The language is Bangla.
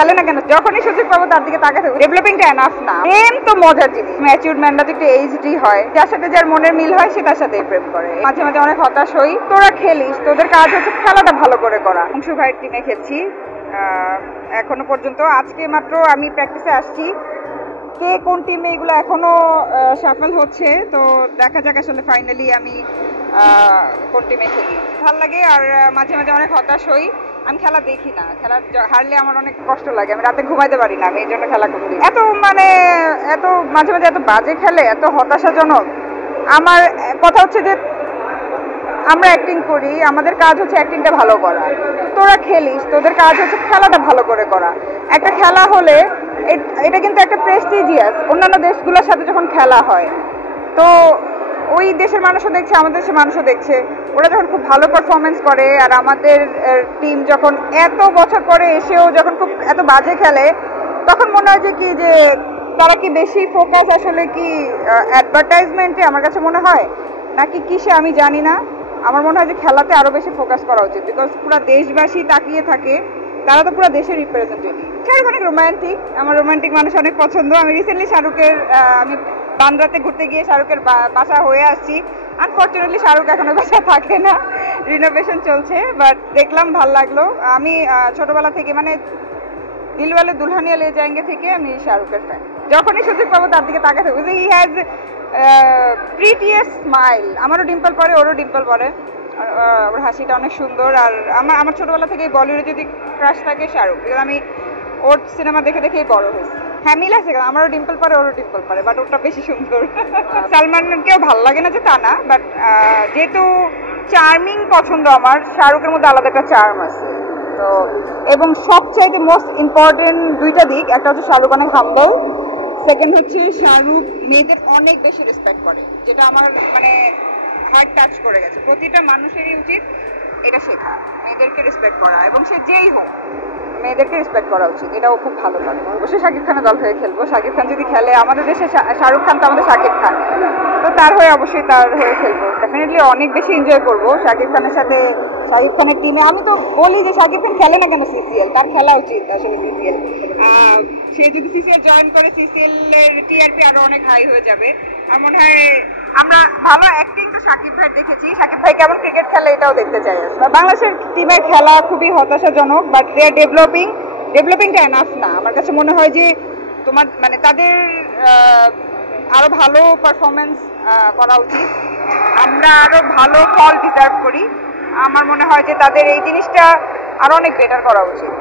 খেলে না কেন, যখনই সুযোগ পাবো তার দিকে তাকাতে হবে। ডেভেলপিংটা এনাফ না। প্রেম তো মজার জিনিস। ম্যাচিউরড ম্যানরা তো একটু এইচডি হয়, যার সাথে যার মনের মিল হয় সে তার সাথেই প্রেম করে। মাঝে মাঝে অনেক হতাশ হই। তোরা খেলিস, তোদের কাজ হচ্ছে খেলাটা ভালো করে করা। অংশু ভাইয়ের টিমে খেলছি এখনো পর্যন্ত। আজকে মাত্র আমি প্র্যাকটিসে আসছি। কে কোন টিমে এগুলো এখনো শাফল হচ্ছে, তো দেখা যাক আসলে ফাইনালি আমি কোন টিমে খেলি। ভালো লাগে আর মাঝে মাঝে অনেক হতাশ হই। আমি খেলা দেখি না, খেলা হারলে আমার অনেক কষ্ট লাগে, আমি রাতে ঘুমাইতে পারি না, আমি এই জন্য খেলা করি। এত মাঝে মাঝে এত বাজে খেলে, এত হতাশাজনক। আমার কথা হচ্ছে যে আমরা অ্যাক্টিং করি, আমাদের কাজ হচ্ছে অ্যাক্টিংটা ভালো করা। তোরা খেলিস, তোদের কাজ হচ্ছে খেলাটা ভালো করে করা। একটা খেলা হলে এটা কিন্তু একটা প্রেস্টিজিয়াস, অন্যান্য দেশগুলোর সাথে যখন খেলা হয় তো ওই দেশের মানুষও দেখছে, আমাদের দেশের মানুষও দেখছে। ওরা যখন খুব ভালো পারফরমেন্স করে আর আমাদের টিম যখন এত বছর পরে এসেও যখন খুব এত বাজে খেলে, তখন মনে হয় যে কি যে তারা কি বেশি ফোকাস আসলে কি অ্যাডভার্টাইজমেন্টে, আমার কাছে মনে হয়, নাকি কিসে আমি জানি না। আমার মনে হয় যে খেলাতে আরো বেশি ফোকাস করা উচিত, বিকজ পুরো দেশবাসী তাকিয়ে থাকে, তারা তো পুরো দেশের রিপ্রেজেন্টেটিভ। শাহরুখ অনেক রোমান্টিক, আমার রোমান্টিক মানুষ অনেক পছন্দ। আমি রিসেন্টলি শাহরুখের আমি বান্দ্রাতে ঘুরতে গিয়ে শাহরুখের বাসা হয়ে আসছি। আনফর্চুনেটলি শাহরুখ এখন বাসা থাকে না, রিনোভেশন চলছে, বাট দেখলাম ভালো লাগলো। আমি ছোটবেলা থেকে মানে দিলওয়ালে দুলহানিয়া লে যায়েঙ্গে থেকে আমি শাহরুখের ফ্যান। যখনই সুযোগ পাবো তার দিকে তাকাতে হবে। He has prettiest smile. আমারও ডিম্পল পরে, ওরও ডিম্পল পরে, ওর হাসিটা অনেক সুন্দর। আর আমার ছোটবেলা থেকেই বলিউডে যদি ক্রাশ থাকে শাহরুখ, বিকজ আমি ওর সিনেমা দেখে দেখেই বড় হয়েছি। হ্যাঁ মিল আছে, আমারও ডিম্পল পরে, ওরও ডিম্পল পরে, বাট ওটা বেশি সুন্দর। সালমানকেও ভালো লাগে না যে তা না, বাট যেহেতু চার্মিং পছন্দ আমার, শাহরুখের মধ্যে আলাদা একটা চার্ম আছে। তো এবং সবচাইতে মোস্ট ইম্পর্টেন্ট দুইটা দিক, একটা হচ্ছে শাহরুখ অনেক হাম্বল, সেকেন্ড হচ্ছে শাহরুখ মেয়েদের অনেক বেশি রেসপেক্ট করে, যেটা আমার মানে হার্ট টাচ করে গেছে। প্রতিটা মানুষেরই উচিত এটা শেখা, মেয়েদেরকে রেসপেক্ট করা, এবং সে যেই হোক মেয়েদেরকে রেসপেক্ট করা উচিত। এটাও খুব ভালো লাগে। অবশ্যই শাকিব খানের দল হয়ে খেলবো। শাকিব খান যদি খেলে, আমাদের দেশে শাহরুখ খান তো আমাদের শাকিব খান, তো তার হয়ে অবশ্যই তার হয়ে খেলবো। ডেফিনেটলি অনেক বেশি এনজয় করবো শাকিব খানের সাথে, শাকিব খানের টিমে। আমি তো বলি যে শাকিব খান খেলে না কেন সিসিএল, তার খেলা উচিত আসলে সিসিএল। সে যদি সিসিএল জয়েন করে, সিসিএল এর টিআরপি আরো অনেক হাই হয়ে যাবে। আমার মনে হয় আমরা ভালো অ্যাক্টিং তো শাকিব ভাই দেখেছি, শাকিব ভাই কেমন ক্রিকেট খেলে এটাও দেখতে চাই। বাংলাদেশের টিমের খেলা খুবই হতাশাজনক, বাট দে আর ডেভেলপিংটা এনাফ না। আমার কাছে মনে হয় যে তোমার মানে তাদের আরো ভালো পারফরমেন্স করা উচিত, আমরা আরো ভালো ফল ডিজার্ভ করি। আমার মনে হয় যে তাদের এই জিনিসটা আরো অনেক বেটার করা উচিত।